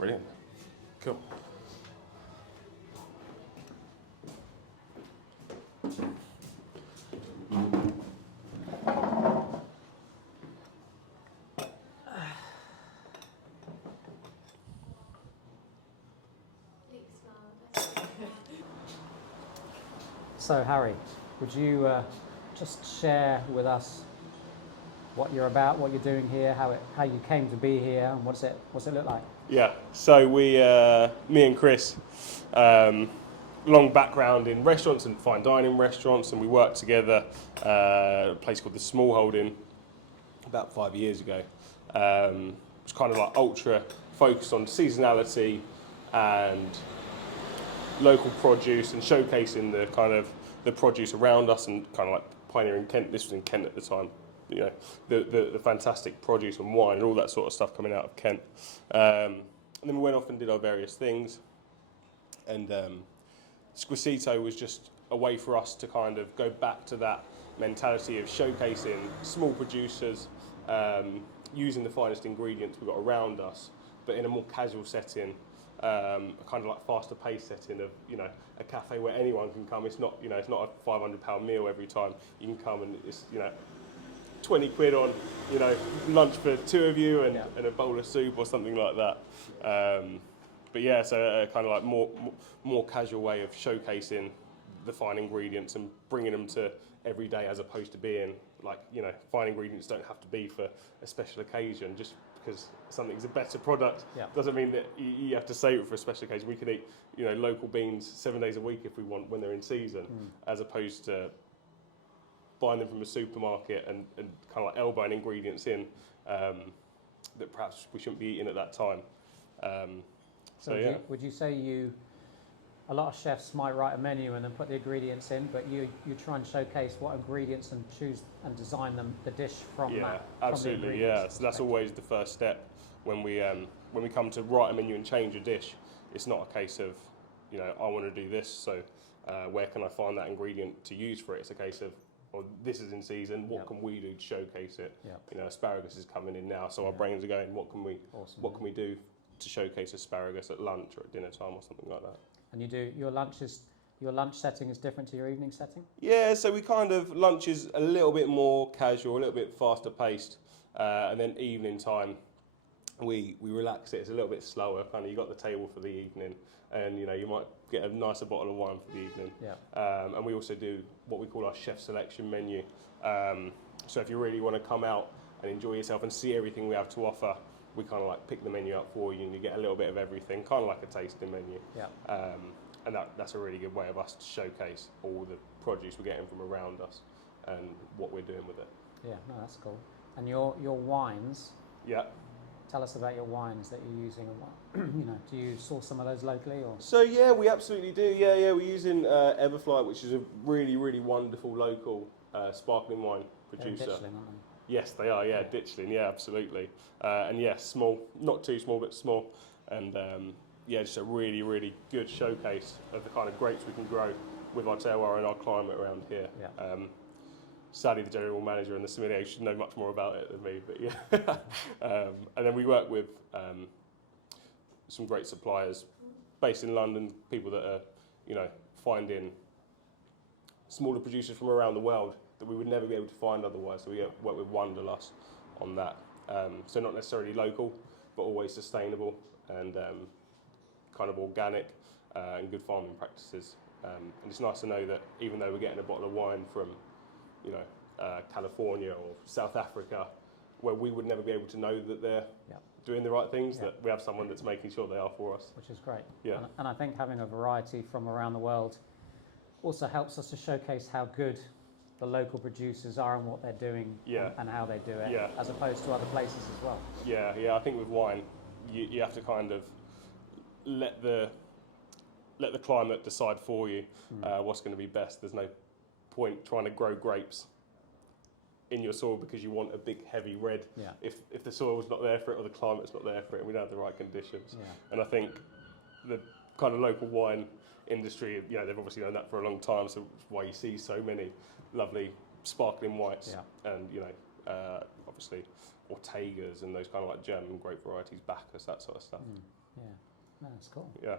Brilliant. Cool. So Harry, would you just share with us what you're about, what you're doing here, how you came to be here, and what's it look like? Yeah, so me and Chris, long background in restaurants and fine dining restaurants, and we worked together at a place called the Small Holding about 5 years ago. It's kind of like ultra focused on seasonality and local produce and showcasing the kind of the produce around us and kind of like pioneering Kent. This was in Kent at the time. You know, the fantastic produce and wine and all that sort of stuff coming out of Kent. And then we went off and did our various things. And Squisito was just a way for us to kind of go back to that mentality of showcasing small producers, using the finest ingredients we've got around us, but in a more casual setting, a kind of like faster paced setting of, you know, a cafe where anyone can come. It's not, you know, it's not a £500 meal every time. You can come and it's, you know, 20 quid on, you know, lunch for two of you and a bowl of soup or something like that. But yeah, so a kind of like more casual way of showcasing the fine ingredients and bringing them to every day, as opposed to being like, you know, fine ingredients don't have to be for a special occasion. Just because something's a better product doesn't mean that you have to save it for a special occasion. We can eat, you know, local beans 7 days a week if we want when they're in season, as opposed to buying them from a supermarket and kind of like elbowing ingredients in that perhaps we shouldn't be eating at that time. So would you say a lot of chefs might write a menu and then put the ingredients in, but you try and showcase what ingredients and choose and design the dish from that? Yeah, absolutely, yeah. So that's always the first step when we come to write a menu and change a dish. It's not a case of, you know, I want to do this, so where can I find that ingredient to use for it? It's a case of, well, this is in season, what can we do to showcase it? You know, asparagus is coming in now, so our brains are going, what can we do to showcase asparagus at lunch or at dinner time or something like that? And you do your lunch setting is different to your evening setting? Yeah, so we kind of, lunch is a little bit more casual, a little bit faster paced, and then evening time we relax it. It's a little bit slower. Kind of, you got the table for the evening, and you know, you might get a nicer bottle of wine for the evening. And we also do what we call our chef selection menu. So if you really want to come out and enjoy yourself and see everything we have to offer, we kind of like pick the menu up for you, and you get a little bit of everything, kind of like a tasting menu. And that's a really good way of us to showcase all the produce we're getting from around us and what we're doing with it. Yeah, no, that's cool. And your wines. Yeah. Tell us about your wines that you're using, and what, you know, do you source some of those locally, or? So yeah, we absolutely do. Yeah, we're using Everfly, which is a really, really wonderful local sparkling wine producer. They're in Ditchling, aren't they? Yes, they are. Yeah, Ditchling. Yeah, absolutely. And yeah, small, not too small, but small. And yeah, just a really, really good showcase of the kind of grapes we can grow with our terroir and our climate around here. Sadly, the general manager and the sommelier should know much more about it than me, but yeah. And then we work with some great suppliers based in London, people that are, you know, finding smaller producers from around the world that we would never be able to find otherwise. So we work with Wanderlust on that. So not necessarily local, but always sustainable and kind of organic and good farming practices. And it's nice to know that even though we're getting a bottle of wine from, you know, California or South Africa, where we would never be able to know that they're doing the right things, that we have someone that's making sure they are for us. Which is great. Yeah. And I think having a variety from around the world also helps us to showcase how good the local producers are and what they're doing and how they do it, as opposed to other places as well. Yeah. I think with wine, you have to kind of let the climate decide for you what's going to be best. There's no point trying to grow grapes in your soil because you want a big heavy red if the soil's not there for it or the climate's not there for it and we don't have the right conditions. And I think the kind of local wine industry, you know, they've obviously done that for a long time, so that's why you see so many lovely sparkling whites and, you know, obviously Ortegas and those kind of like German grape varieties, Bacchus, that sort of stuff. Yeah, no, that's cool. Yeah.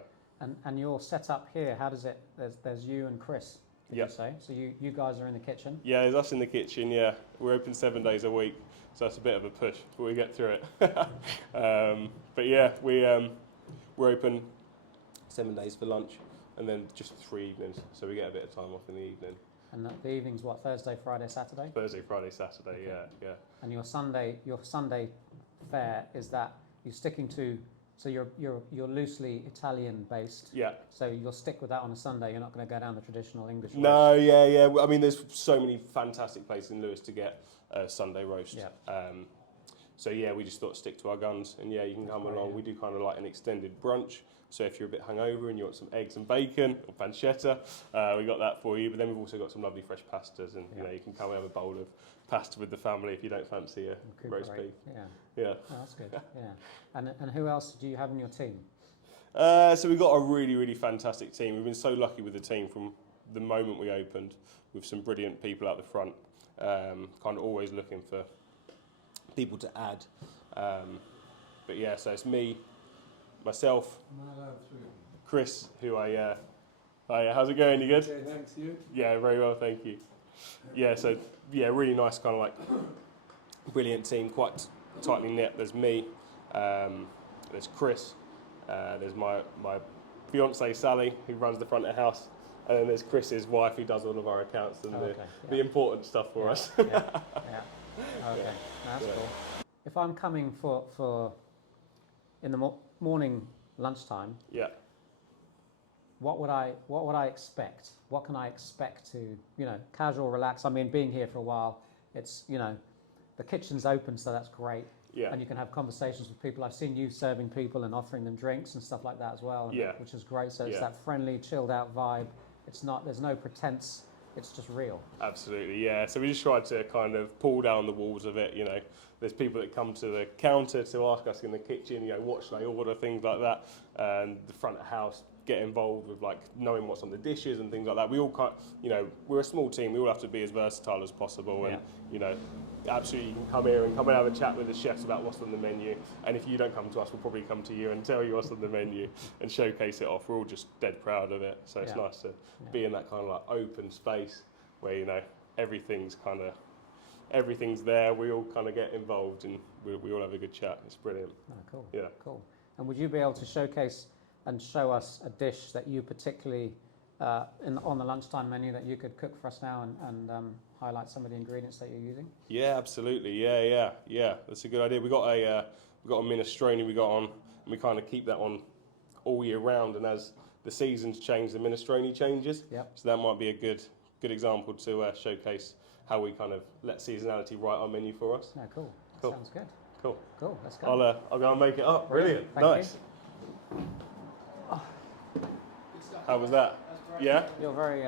And your setup here, how does it? There's you and Chris. Did Yep. you say? So you guys are in the kitchen. Yeah, there's us in the kitchen. Yeah, we're open 7 days a week, so that's a bit of a push, but we get through it. But yeah, we're open 7 days for lunch, and then just 3 evenings, so we get a bit of time off in the evening. And the evenings, what, Thursday, Friday, Saturday? Thursday, Friday, Saturday. Okay. Yeah. And your Sunday fare, is that you're sticking to? So you're loosely Italian based. Yeah. So you'll stick with that on a Sunday. You're not going to go down the traditional English roast. No, yeah. I mean, there's so many fantastic places in Lewes to get a Sunday roast. Yeah. So yeah, we just thought stick to our guns, and yeah, you can come along. Yeah. We do kind of like an extended brunch. So if you're a bit hungover and you want some eggs and bacon or pancetta, we got that for you. But then we've also got some lovely fresh pastas, and you know, you can come and have a bowl of pasta with the family if you don't fancy a roast beef. Yeah. Oh, that's good. Yeah. And who else do you have in your team? So we've got a really, really fantastic team. We've been so lucky with the team from the moment we opened, with some brilliant people out the front, kind of always looking for people to add. But yeah, so it's me, myself, Chris, who how's it going? You good? Okay, thanks, you? Yeah, very well, thank you. Yeah, so yeah, really nice kind of like brilliant team, quite tightly knit. There's me, there's Chris, there's my fiancée Sally, who runs the front of house, and then there's Chris's wife, who does all of our accounts and the important stuff for us. Yeah. Okay, that's cool. If I'm coming for in the morning lunchtime, Yeah. what would I expect? What can I expect to, casual, relax? I mean, being here for a while, it's, the kitchen's open, so that's great. Yeah. And you can have conversations with people. I've seen you serving people and offering them drinks and stuff like that as well, Yeah. which is great. So it's that friendly, chilled out vibe. There's no pretense. It's just real. Absolutely, yeah. So we just tried to kind of pull down the walls of it. There's people that come to the counter to ask us in the kitchen, what should I order, things like that. And the front of house get involved with like knowing what's on the dishes and things like that. We all we're a small team. We all have to be as versatile as possible. And absolutely, you can come here and have a chat with the chefs about what's on the menu. And if you don't come to us, we'll probably come to you and tell you what's on the menu and showcase it off. We're all just dead proud of it. So it's nice to be in that kind of like open space where everything's there. We all kind of get involved and we all have a good chat. It's brilliant. Oh, cool. Yeah. Cool. And would you be able to showcase and show us a dish that you particularly on the lunchtime menu that you could cook for us now and highlight some of the ingredients that you're using? Yeah, absolutely. Yeah. That's a good idea. We got a minestrone we got on, and we kind of keep that on all year round. And as the seasons change, the minestrone changes. Yep. So that might be a good example to showcase how we kind of let seasonality write our menu for us. No, cool. Cool. Sounds good. Cool. Let's go. I'll go and make it up. Brilliant. Thank Nice. you. How was that? Yeah. You're very